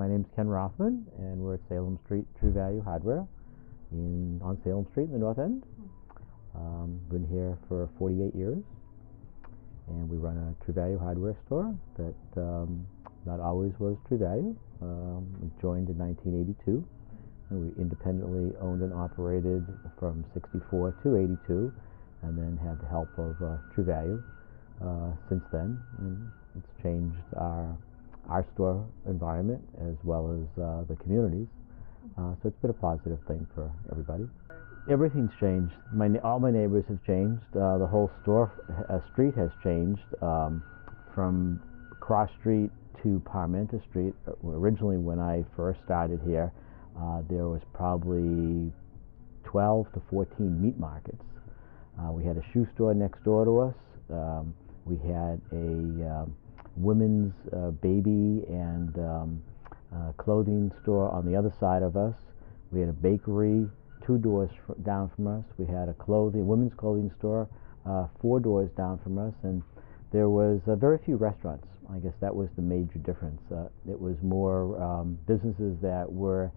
My name's Ken Rothman, and we're at Salem Street True-Value Hardware on Salem Street in the North End. Been here for 48 years, and we run a True-Value Hardware store that not always was True-Value. We joined in 1982, and we independently owned and operated from 64 to 82, and then had the help of True-Value since then. And it's changed our store environment as well as the communities. So it's been a positive thing for everybody. Everything's changed. All my neighbors have changed. The whole street has changed from Cross Street to Parmenter Street. Originally, when I first started here, there was probably 12 to 14 meat markets. We had a shoe store next door to us. We had a women's baby and clothing store on the other side of us. We had a bakery 2 doors down from us. We had a women's clothing store 4 doors down from us, and there was very few restaurants. I guess that was the major difference. It was more businesses that were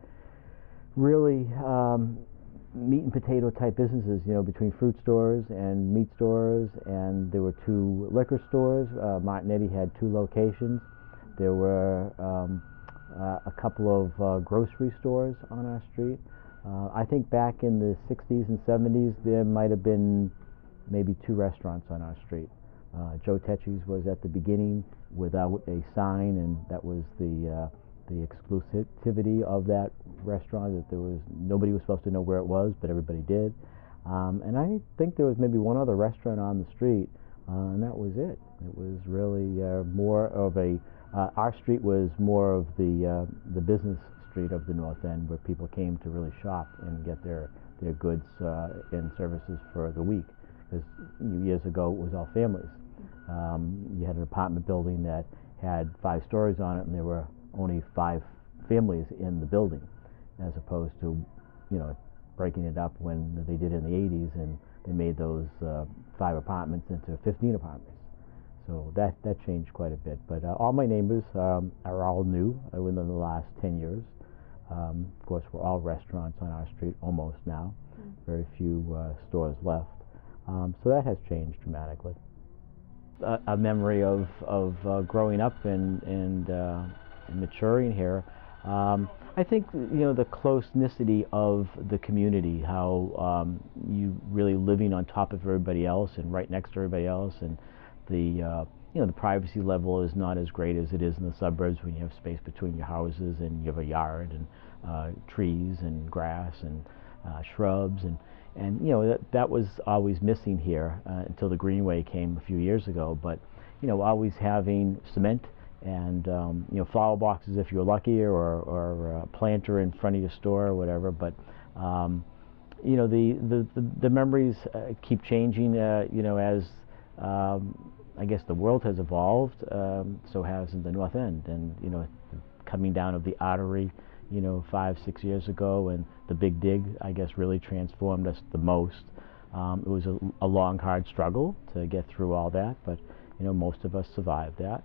really meat and potato type businesses, between fruit stores and meat stores, and there were 2 liquor stores. Martinetti had 2 locations. There were a couple of grocery stores on our street. I think back in the 60s and 70s there might have been maybe 2 restaurants on our street. Joe Tecci's was at the beginning without a sign, and that was the exclusivity of that restaurant, that nobody was supposed to know where it was, but everybody did. And I think there was maybe one other restaurant on the street, and that was it. It was really more of our street was more of the business street of the North End, where people came to really shop and get their goods and services for the week. Because years ago it was all families. You had an apartment building that had 5 stories on it, and there were only 5 families in the building, as opposed to breaking it up when they did in the 80s, and they made those 5 apartments into 15 apartments. So that changed quite a bit. But all my neighbors are all new within the last 10 years. Of course, we're all restaurants on our street almost now. Very few stores left. So that has changed dramatically. A memory of growing up and maturing here. I think the closeness of the community, how you really living on top of everybody else and right next to everybody else, and the privacy level is not as great as it is in the suburbs, when you have space between your houses and you have a yard and trees and grass and shrubs, and that was always missing here until the Greenway came a few years ago. But always having cement and flower boxes if you're lucky, or a planter in front of your store or whatever. But the memories keep changing as I guess the world has evolved. So has in the North End, and coming down of the artery 5-6 years ago, and the Big Dig, I guess, really transformed us the most. It was a long, hard struggle to get through all that, but most of us survived that.